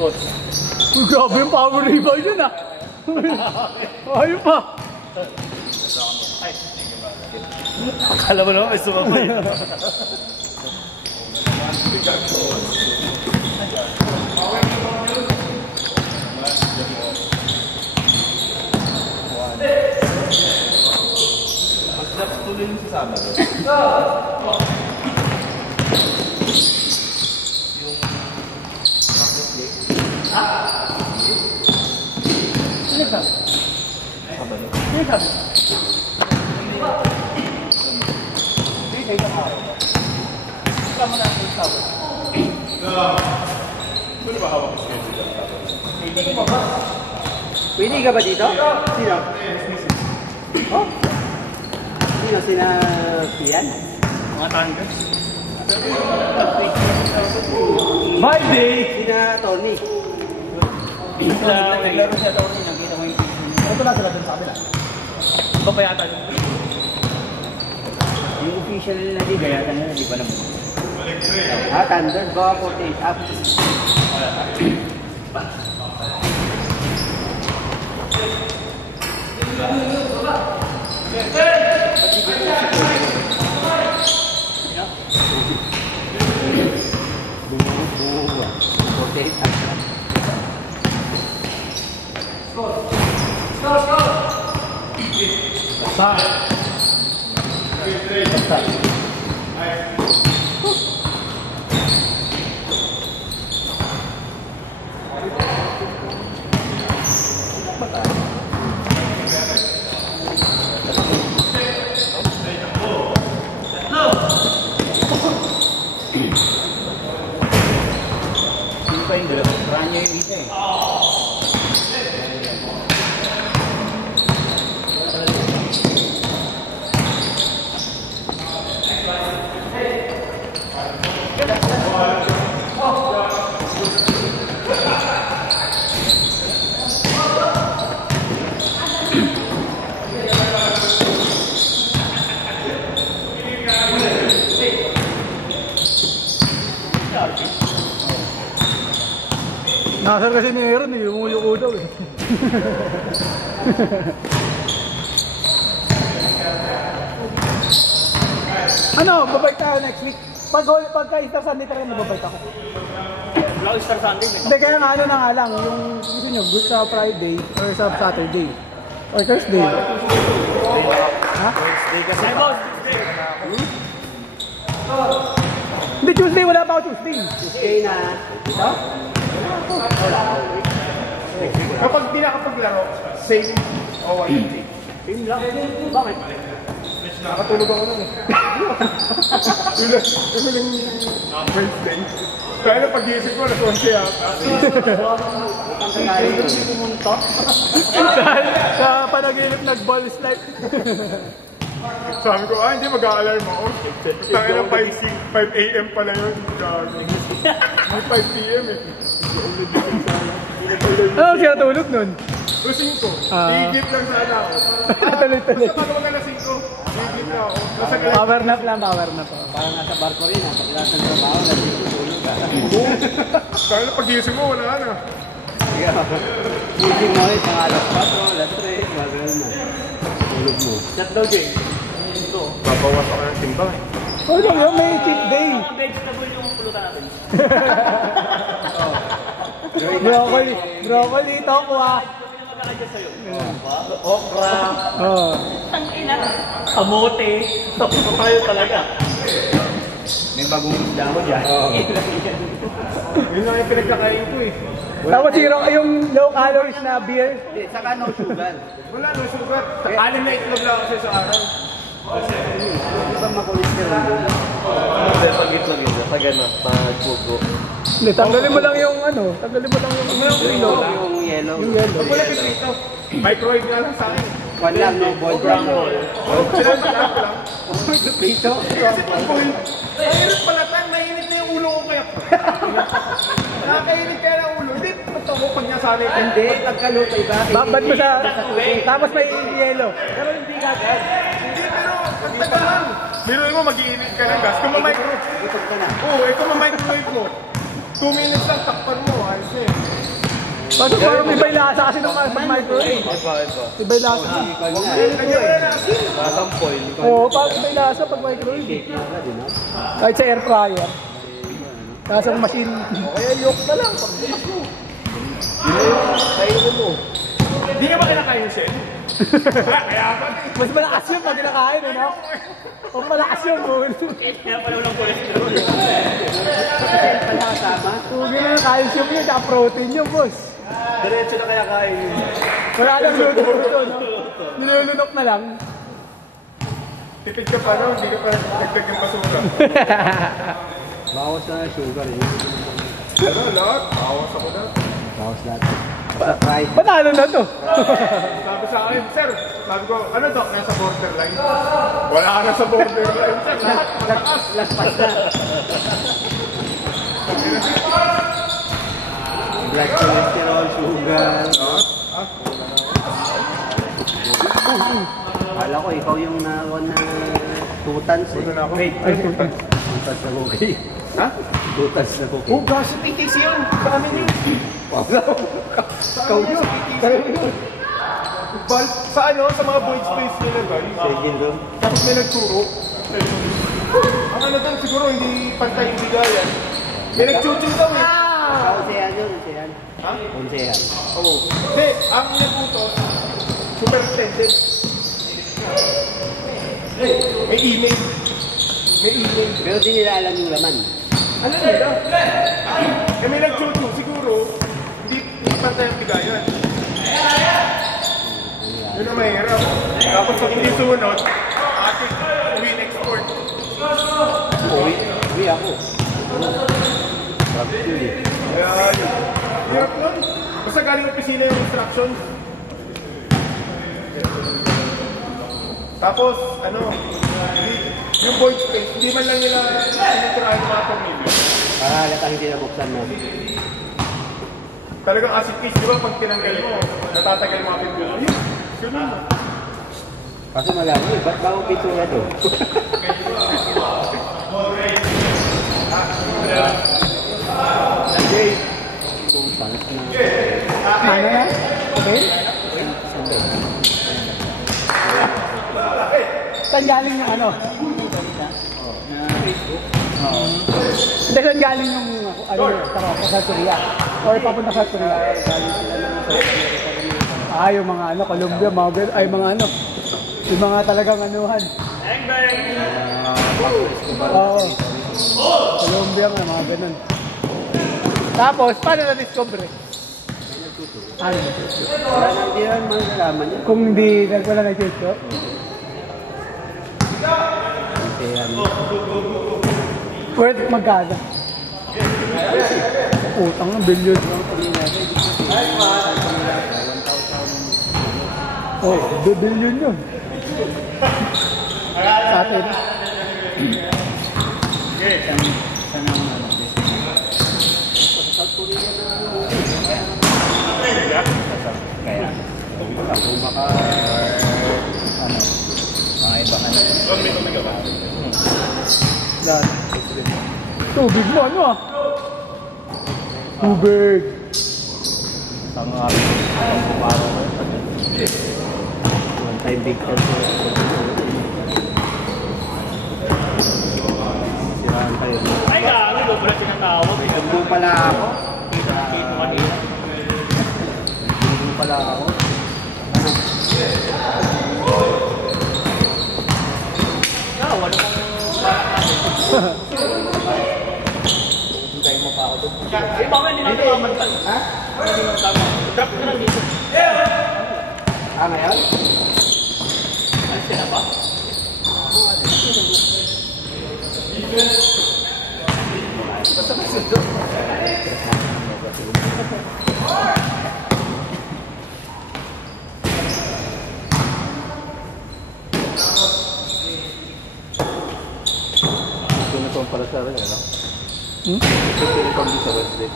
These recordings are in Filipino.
Uy, grabe yung power rebound yun ah. Ayun pa. Akala mo naman may sumabay. Mas tuloy yung sasama. Pwede ka ba dito? Sino? Oh? Sino Pian? Mga tanggap. My day! Sina Tony? Naglaro siya Tony, nakita ko yung Ito lang sila dun sa kabila. iba pa yata yun. Yung official na liga yata nila, di ba naman? Thunder, baka 48 up. Nakasar kasi ni Aaron eh, umuyuko daw eh. Ano, babalik tayo next week. Pagka Easter Sunday talaga babalik ako. Wala Easter Sunday. Hindi, kaya nga ano na nga lang, yung gusto nyo, good sa Friday or sa Saturday. Or Thursday. Ha? Thursday kasi. Ay, boss, Tuesday. Hindi, Tuesday, wala pa ako Tuesday. Tuesday na. Ha? Kapag di nakapaglaro, same o hindi. Same lang. Bakit? Nakatulog ako nun eh. Yung Wednesday. Kaya na pag-iisip ko, nasuwan siya. Sa panaginip nag-ball slide. Sabi ko, hindi mag-a-alarm ako. Tangin na 5 a.m. pala yun. May 5 p.m. eh. Ano siya tulog nun? O 5. Higit lang sana ako. Tuloy-tuloy. Basta pag na 5, higit na ako. Nasa galit. Power nap lang, power nap. Parang nasa barko rin, nasa klase ng trabaho, nagtutulog ka. Kaya na pag-iisip mo, wala na. Gising mo ulit, mga alas 4, alas 3, magano'n na. Tulog mo. Shut down, Jay. Ito. Babawas ako ng timbang eh. Oh, no, may cheat day. Mga vegetable yung pulutan natin. Broccoli, tokwa. Okra. Oh. Tangina. Kamote. Tapos tayo talaga. May bagong isda mo dyan. Yun lang yung pinagkakain ko eh. Tapos yung low calories na beer. Saka no sugar. Wala, no sugar. Anim na itlog lang kasi sa araw. Di ba makolesterol yun? Hindi, pag itlog yun. Pag gano'n, pag pugo. Hindi, tanggalin mo lang yung ano. Tanggalin mo lang yung Yung yellow. Yung yellow. Wala dito. Microwave nga lang sa akin. Kwan lang, no? Boiled brown roll. Sila lang. Prito? Kasi pag boil, mahirap pala tayo. Nainit na yung ulo ko kaya. Nakakainit kaya ng ulo. Hindi, pagtawag niya sa akin. Hindi, pagkaluto iba. Babad mo sa... Tapos may yellow. Pero hindi gagawin. Hindi, pero pagtagalan. Biruin mo, mag-iinit ka ng gas. Kung Gutom ka na. Oo, ito ma-microwave mo. 2 minutes lang, takpan mo. Ayos na eh. Kasi parang iba'y lasa kasi ng microwave. Iba. Iba'y lasa. Lagyan mo na ng asin. Batang foil. Oo, parang iba'y lasa pag microwave. Kahit sa air fryer. Nasa machine. Kaya yok na lang. Pagbukas mo. Kainin mo. Hindi ka ba kinakain yung shell? Kaya pa. Mas malakas yun pag kinakain, eh, no? Mas malakas yun, boy. Kaya pala walang cholesterol. Tugi na yung calcium yun, tsaka protein yun, boss. Diretso na kaya kain. Wala nang luto-luto, no? Nilulunok na lang. Tipid ka pa, no? Hindi ka pa nagdag ng basura. Bawas na sugar eh. Pero lahat, bawas ako na. Bawas lahat. Right. Panalo na to. Sabi sa akin, sir, sabi ko, ano Doc, nasa borderline? Wala ka na sa borderline, sir. Lahat malakas. Laspas na. Black cholesterol, sugar. Kala ko ikaw yung nakuha na 2 tons eh. Ito na ako. Ay, 2 tons. 2 tons na cookie. Ha? 2 tons na cookie. Oh, gosh, TTC yun. Sa amin yun. Ikaw yun. Sa ano, sa mga void space nila, guys. Sige doon. Tapos may nagturo. Ang ano doon, siguro hindi pantay yung bigayan. May nagchuching daw eh. Sa Unsehan yun, Unsehan. Ha? Unsehan. Oo. Hindi, ang nagputo, superintendent. May email. May email. Pero di nila alam yung laman. Ano nila? Eh may nagchuching, siguro, hindi pantay ang bigayan. Yun ang mahirap. Tapos pag hindi sumunod, ating win export. Uwi ako. Sabi ko eh. Kaya yun. Hirap nun. Basta galing opisina yung instructions. Tapos, ano, yung void space, hindi man lang nila sinitirahan yung mga pamilya. Para halatang hindi nabuksan mo. Talagang acid case, di ba? Pag tinanggal mo, natatagal mga pindulo. Yun na. Kasi malaman mo, ba't ba akong pintura to? Okay. Ano na? Okay? Saan galing yung ano? Hindi, saan galing yung ano, sa Korea? Or papunta sa Korea? Yung mga ano, Colombia, mga ay mga ano, yung mga talagang anuhan. Oo. Colombia nga, mga ganun. Tapos, paano na-discover? Ano? Hindi naman malalaman yan. Kung hindi, wala na-check. Unsehan. Worth magkano? Utang ng billion. Oh, billion yun. Sa atin. Kaya, kung baka, ano, mga ibang ano. Yan. Tubig mo, ano ah? Tubig. Ang pumaro ko. One time big time. Sirahan tayo. Ay, gano'n. Dobra tinatawag. Nagbo pala ako. Kito kanina. Nagbo pala ako. Wala mong Hintay mo pa ako doon. eh, baka hindi natin mamantan. Ha? Hindi natin tama. Drop na lang dito. Ngayon? Alis ka na ba? Ito pala sa rin, ano? Ito pang sa Wednesday.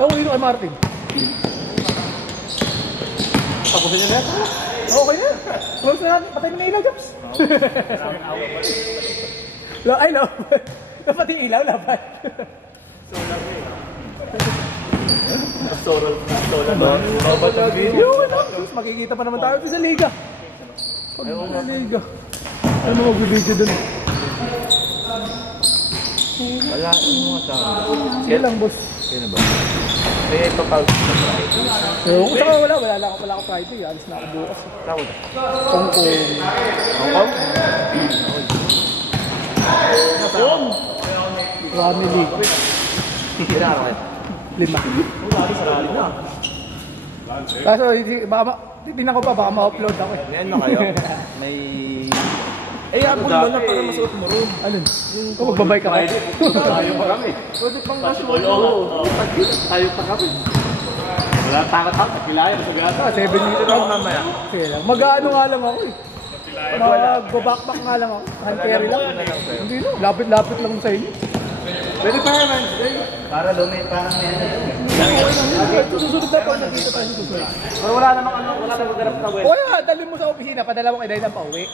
Uwi na kay Martin. Tapusin niyo na ito. Okay na. Close na natin. Patay mo na ilaw, Japs. Ay, no. Pati ilaw, laban. Solar ba? Babat ang video. Yung ano, makikita pa naman tayo sa liga. Pag sa liga. Ano mag-video dun? Wala yung mga tao. Sige lang, boss. Sino ba? Kaya ito pa sa Friday. Kung saka wala ako Friday. Alis na ako bukas. Saan ba? Hong Kong. Hong Kong? Family. Kailangan ka. 5. Kaso, titignan ko pa, baka ma-upload ako eh. May ano kayo? May... abol mo na para masuot mo rin. Alin? Kung magbabay ka ba? Tayo pa kami. Pwede pang masuot mo. Tayo pa kami. Wala takot-takot. Nakilaya sa gata. 7 meters lang mamaya. Sige lang. Mag-ano nga lang ako eh. Mag-backpack nga lang ako. Hand carry lang. Hindi no, lapit-lapit lang sa inyo. Pwede pa naman. Para lumita kami. Susunod na po, nakita tayo susunod. Wala namang ano, wala namang ganap na web. O yan, dalhin mo sa opisina, padala mo kay Daydan pa uwi.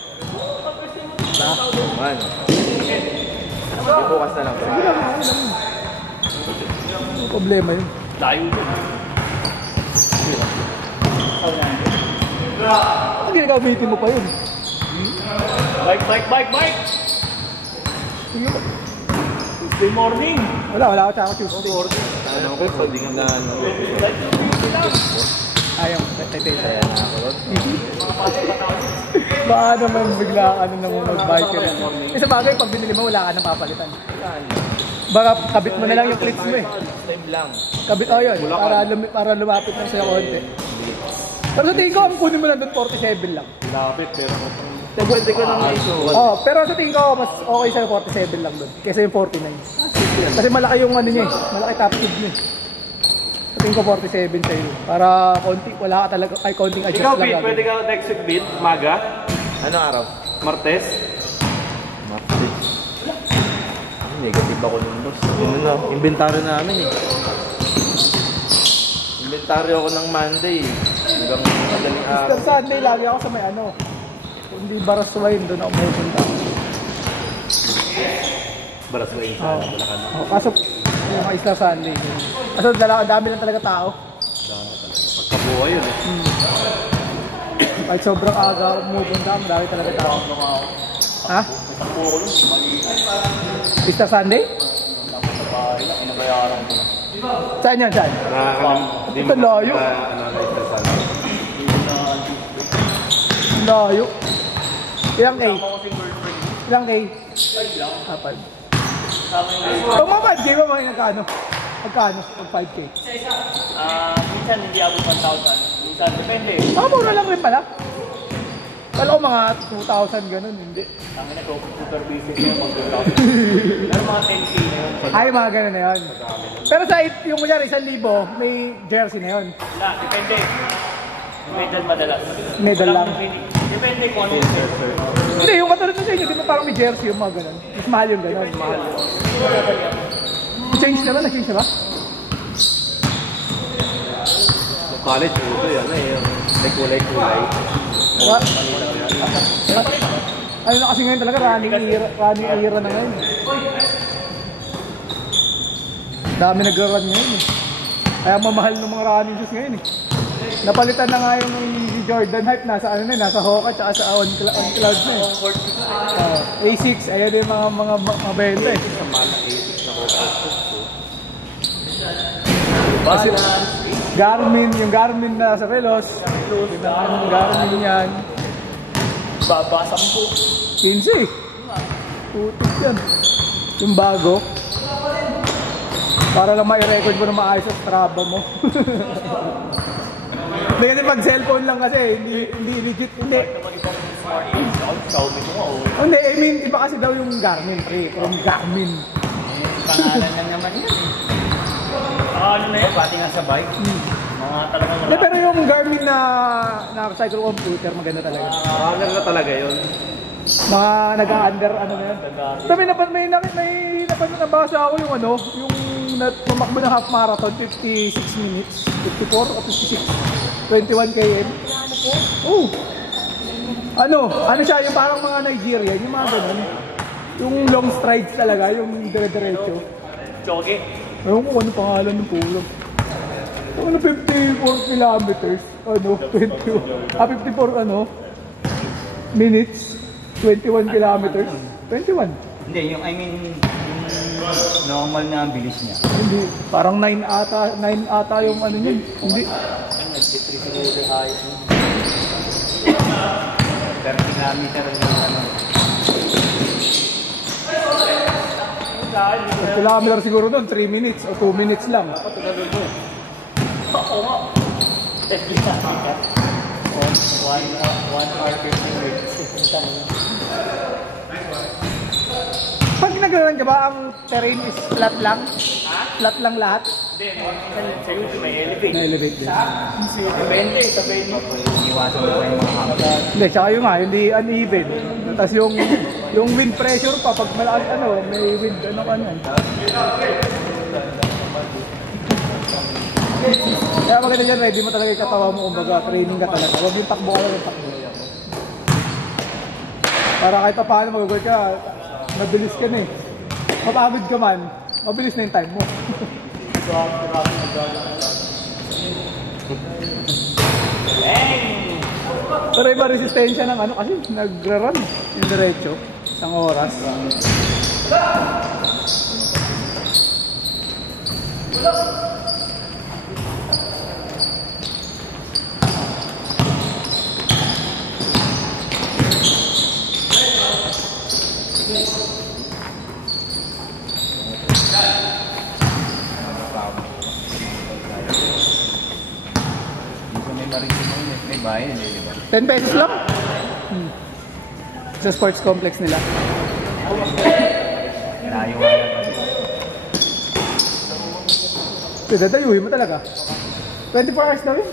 Man. Bukas na lang. Ano problema yun? Tayo din. Ano ginagamitin mo pa yun? Bike! Sige mo. Tuesday morning. Wala ako tsaka Tuesday. Ano ko, pwede ka na ano. Ayaw, tayo. Baka naman bigla ano naman mag-biker. Sa bagay, pag binili mo, wala ka nang papalitan. Baka kabit mo na lang yung clips mo eh. Time lang. Kabit yun, para lumapit lang sa'yo konti. Pero sa tingin ko, ang kunin mo lang doon 47 lang. Lapit, pero Pwede ko nang issue. Pero sa tingin ko, mas okay sa'yo 47 lang doon. Kesa yung 49. Kasi malaki yung ano niya eh. Malaki top speed niya eh. Sa tingin ko 47 sa'yo. Para konti, wala ka talaga, ay konting adjust ikaw, lang. Pete, pwede ka next week, Pete? Maga? Ano araw? Martes? Negative ako nun, boss. Yun na, inventaryo namin eh. Inventaryo ako ng Monday eh. Hanggang madaling araw. Easter Sunday, lagi ako sa may ano. Hindi Baraswain, doon ako pupunta. Baras mo yung sana, wala ka na. Kaso, yung mga Easter Sunday. Kaso dami lang talaga tao. Pagkabuhay yun eh. Kahit sobrang aga ako pupunta, marami talaga tao. Ha? Easter Sunday? Saan yan? Saan? Ito layo. Layo. Ilang K? Ilang K? 5. Pag mga 5K ba mga nagkano? Magkano? Pag 5K? Minsan hindi abot 1,000. Minsan, depende. Mura lang rin pala. Kala ko mga 2,000 ganun, hindi. Ang ina ko, super busy siya mag-2,000. Pero mga 10K na yun. Ay, mga ganun na yun. Pero sa yung kunyari, 1,000, may jersey na yun. Wala, depende. Medal madalas. Medal lang. Depende kung ano yung jersey. Hindi, yung katulad na sa inyo, di ba parang may jersey yung mga ganun? Mas mahal yung ganun. Mahal. Change na ba? Na-change na ba? College, ito yan eh. May kulay-kulay. Ano na kasi ngayon talaga, running era na ngayon. Dami nag-run ngayon eh. Kaya mamahal ng mga running shoes ngayon eh. Napalitan na nga yung Jordan hype, nasa ano na, nasa Hoka tsaka sa on cloud na eh. A6, ayan yung mga benta eh. Kasi Garmin, yung Garmin na sa Velos, yung Garmin yan. Baba 10. 15. Putik yan. Yung bago. Para lang ma-record mo na maayos sa Strava mo. Hindi kasi pag cellphone lang kasi, hindi legit, hindi. Hindi, I mean, iba kasi daw yung Garmin, pre. From Garmin. Pangalan na naman yan eh. Ano na yan? Pati nga sa bike. Mga talagang Hindi, pero yung Garmin na cycle computer, maganda talaga. Maganda talaga yun. Mga nag-under, ano na yan. Sabi, may nabasa ako yung ano, yung tumakbo ng half marathon, 56 minutes, 54 o 56, 21 km. Oh! Ano siya, yung parang mga Nigerian, yung mga ganun. Yung long strides talaga, yung dire-diretso. Jogging. Ewan ko ano pangalan ng pulo. Ano, 54 kilometers? Ano, 54 ano? Minutes? 21 kilometers? 21. Hindi, yung normal na ang bilis niya. Hindi, parang 9 ata yung ano niya. Hindi. Nag-3 ayos. 30 kilometer yung ano. Kilometer siguro doon, 3 minutes o 2 minutes lang. Oo nga. 1 hour 15 minutes. Pag naglaran ka ba, ang terrain is flat lang? Flat lang lahat? Hindi, sa YouTube may elevate. Na-elevate din. Depende, sabihin mo. Iwasan mo yung mga hampas. Hindi, tsaka yung nga, hindi uneven. Tapos yung wind pressure pa, pag malakas ano, may wind, ano. Kaya maganda dyan, ready mo talaga yung katawa mo, kumbaga, training ka talaga. Huwag yung takbo ka lang yung takbo. Para kahit pa paano mag-work ka, mabilis ka na eh. Mapagod ka man, mabilis na yung time mo. Pero iba resistensya ng ano kasi nagra-run yung diretso, isang oras. May bayan, di ba? 10 pesos lang? Sa sports complex nila. Layo nga lang kasi. Dadayuhin mo talaga. 24 hours na rin.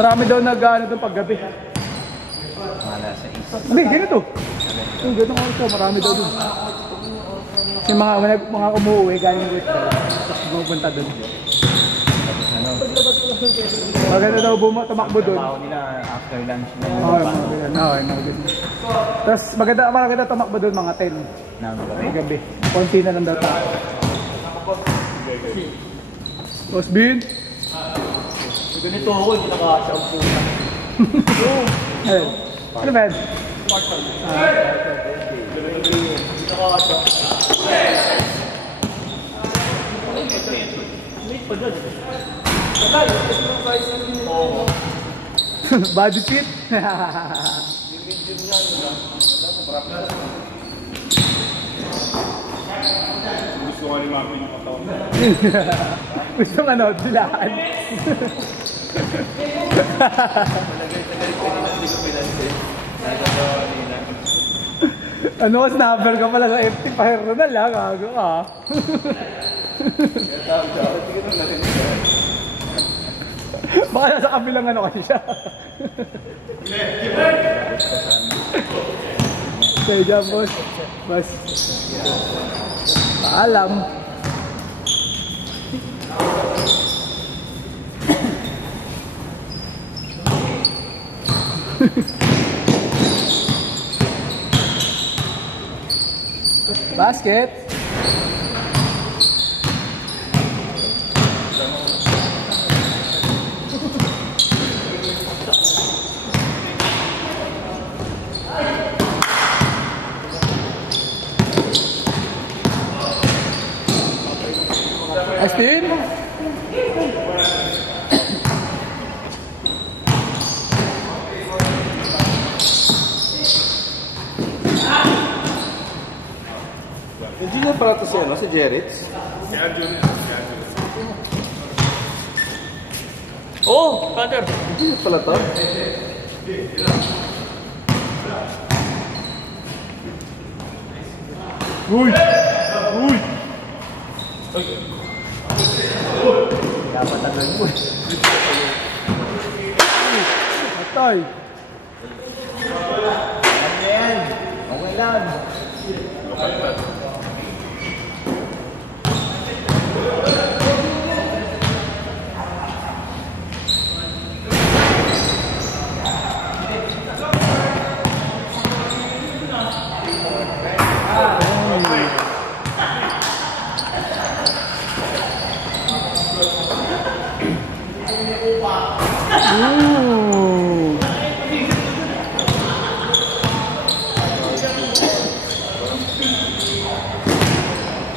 Marami daw nag-ano doon paggabi. Mala sa isa. Hindi, ganito. Yung ganito ko ito, marami daw doon. Kasi mga umuwi, galing work daw. Tapos pumunta doon. Maganda daw tumakbo doon. Trabaho nila after lunch na yun. Okay. Tapos maganda tumakbo doon mga 10 ng gabi. Konti na lang daw tao. Boss Bin? Ganito ako, hindi nakakasya ang puta. Ayun. Ano ba yan? Body fit? Gusto ko rin mapin yung katawan. Gusto nga ano, dilaan. Ano, snapper ka pala sa FT Fire na lang, gago ka. Baka nasa kabilang ano kasi siya. Stay dyan, boss. Boss. Paalam. Basket. Astin? Engineer pala ito siya, no? Si Jerritz. Oh, Thunder! Engineer pala ito. Uy! Uy! Dapat tagal mo eh. Atay. Ano yan? Okay lang. Ooh.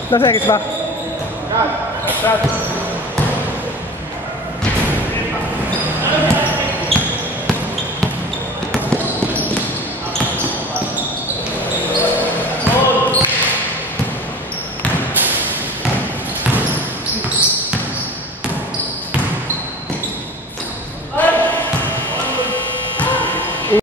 Last seconds ba?